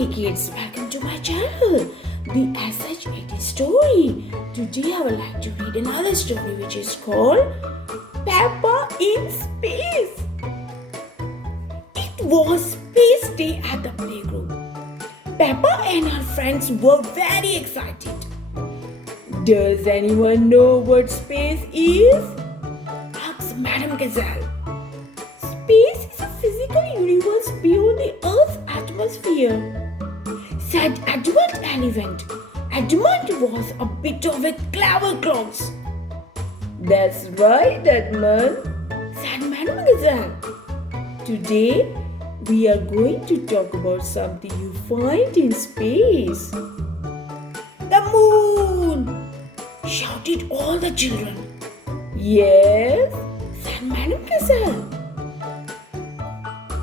Hey kids, welcome to my channel, the SH80 story. Today I would like to read another story which is called Peppa in Space. It was Space Day at the playground. Peppa and her friends were very excited. Does anyone know what space is? Asked Madame Gazelle. Space is a physical universe beyond the Earth's atmosphere, said Edmund Elephant. Edmund was a bit of a clever clogs. That's right, Edmund, said Madame Gazelle. Today, we are going to talk about something you find in space. The moon! Shouted all the children. Yes, said Madame Gazelle.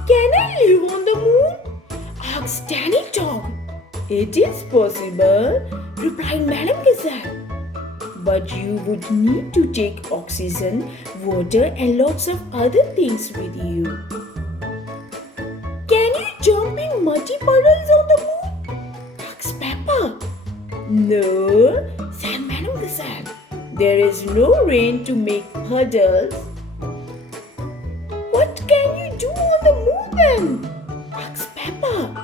Can I live on the moon? Asked Danny Dog. It is possible, replied Madame Gazelle. But you would need to take oxygen, water, and lots of other things with you. Can you jump in muddy puddles on the moon? Asked Peppa. No, said Madame Gazelle. There is no rain to make puddles. What can you do on the moon then? Asked Peppa.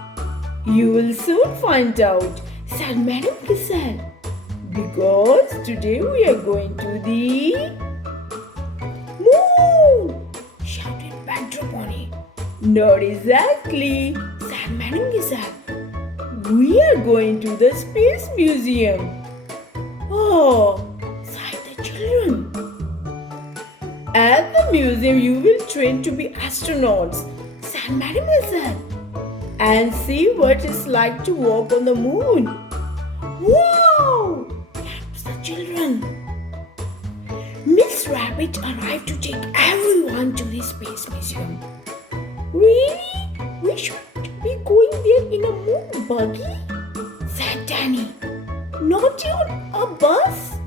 You will soon find out, said Madame Gazelle. Because today we are going to the moon, shouted Pedro Pony. Not exactly, said Madame Gazelle. We are going to the Space Museum. Oh, sighed the children. At the museum, you will train to be astronauts, said Madame Gazelle, and see what it's like to walk on the moon. Wow! Gasped the children. Miss Rabbit arrived to take everyone to the Space Museum. Really? We should be going there in a moon buggy? Said Danny. Not on a bus?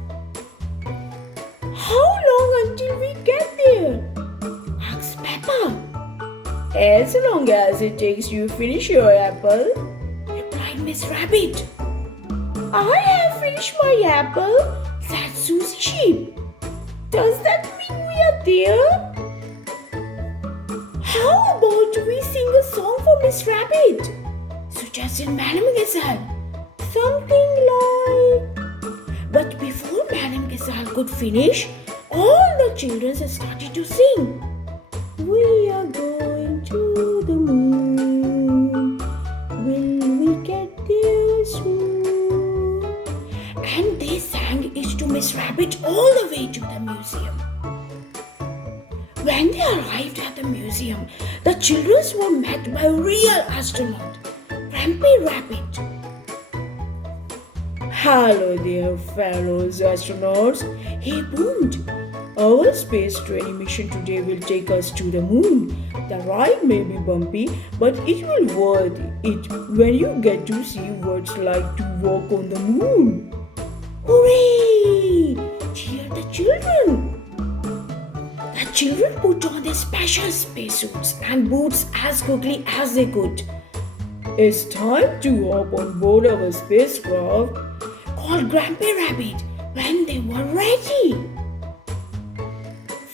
How long until we get there? Asked Peppa. As long as it takes you to finish your apple, replied Miss Rabbit. I have finished my apple, said Susie Sheep. Does that mean we are there? How about we sing a song for Miss Rabbit? Suggested Madame Gazelle. Something like... But before Madame Gazelle could finish, all the children started to sing. We are going to the moon. Will we get there soon? And they sang it to Miss Rabbit all the way to the museum. When they arrived at the museum, the children were met by a real astronaut, Grampy Rabbit. Hello there, fellow astronauts, he boomed. Our space training mission today will take us to the moon. The ride may be bumpy, but it will worth it when you get to see what it's like to walk on the moon. Hooray! Cheered the children. The children put on their special spacesuits and boots as quickly as they could. It's time to hop on board our spacecraft, called Grampy Rabbit when they were ready.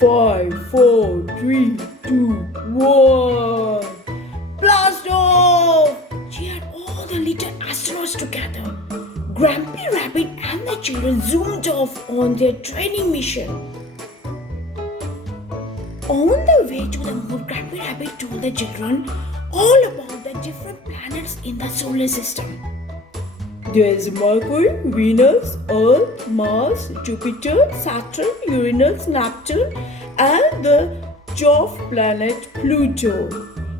5, 4, 3, 2, 1. Blast off! Cheered all the little astronauts together. Grampy Rabbit and the children zoomed off on their training mission. On the way to the moon, Grampy Rabbit told the children all about the different planets in the solar system. There's Mercury, Venus, Earth, Mars, Jupiter, Saturn, Uranus, Neptune, and the dwarf planet Pluto.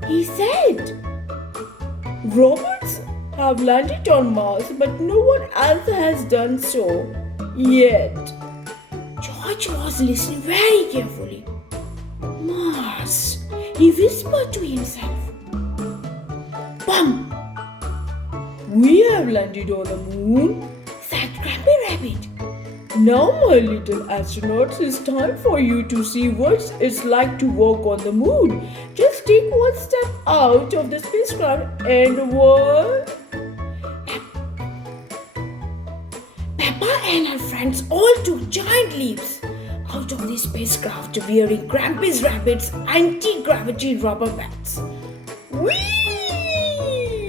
He said, robots have landed on Mars, but no one else has done so yet. George was listening very carefully. Mars, he whispered to himself. Bum! We have landed on the moon, said Grampy Rabbit. Now, my little astronauts, it's time for you to see what it's like to walk on the moon. Just take one step out of the spacecraft and what? and her friends all took giant leaps out of the spacecraft wearing Grampy's Rabbit's anti-gravity rubber bands. Whee!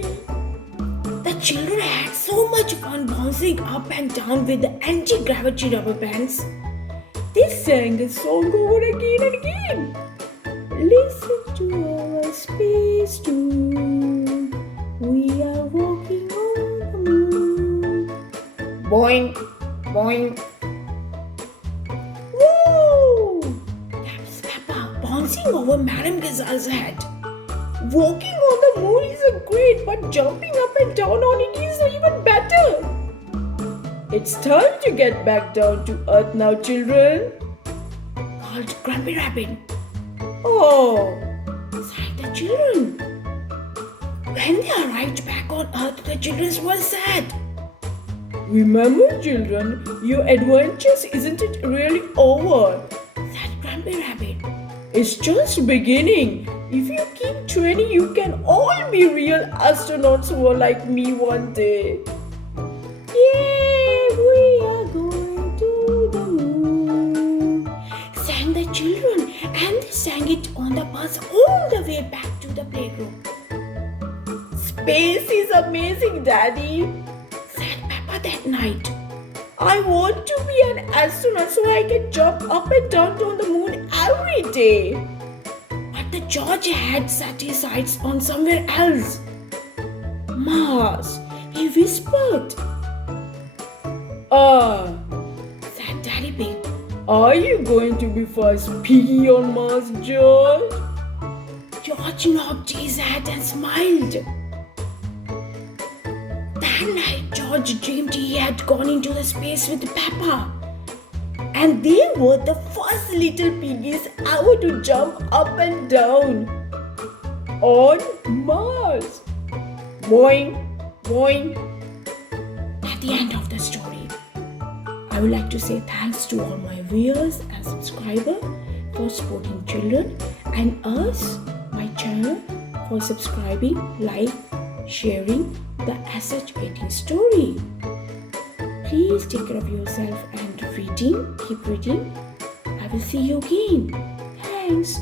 The children had so much fun bouncing up and down with the anti-gravity rubber bands. They sang a song over again and again. Listen to our space tune. We are walking on the moon. Boing, boing. Woo! That's Peppa bouncing over Madame Gazalle's head. Walking on the moon is a great, but jumping up and down on it is even better. It's time to get back down to earth now, children, called Grumpy Rabbit. Oh, sighed the children. When they arrived back on earth, the children were sad. Remember, children, your adventures isn't it really over? Said Grumpy Rabbit. It's just beginning. If you keep training, you can all be real astronauts who are like me one day. Yay, we are going to the moon, sang the children, and they sang it on the bus all the way back to the playground. Space is amazing, Daddy, said Peppa that night. I want to be an astronaut so I can jump up and down on the moon every day. But the George had set his sights on somewhere else. Mars, he whispered. Said Daddy Pig. Are you going to be first piggy on Mars, George? George nodded his head and smiled. That night, George dreamed he had gone into the space with Peppa. And they were the first little piggies ever to jump up and down on Mars. Boing, boing. At the end of the story, I would like to say thanks to all my viewers and subscribers for supporting children and us, my channel, for subscribing, sharing the SH18 story. Please take care of yourself and keep reading. I will see you again. Thanks.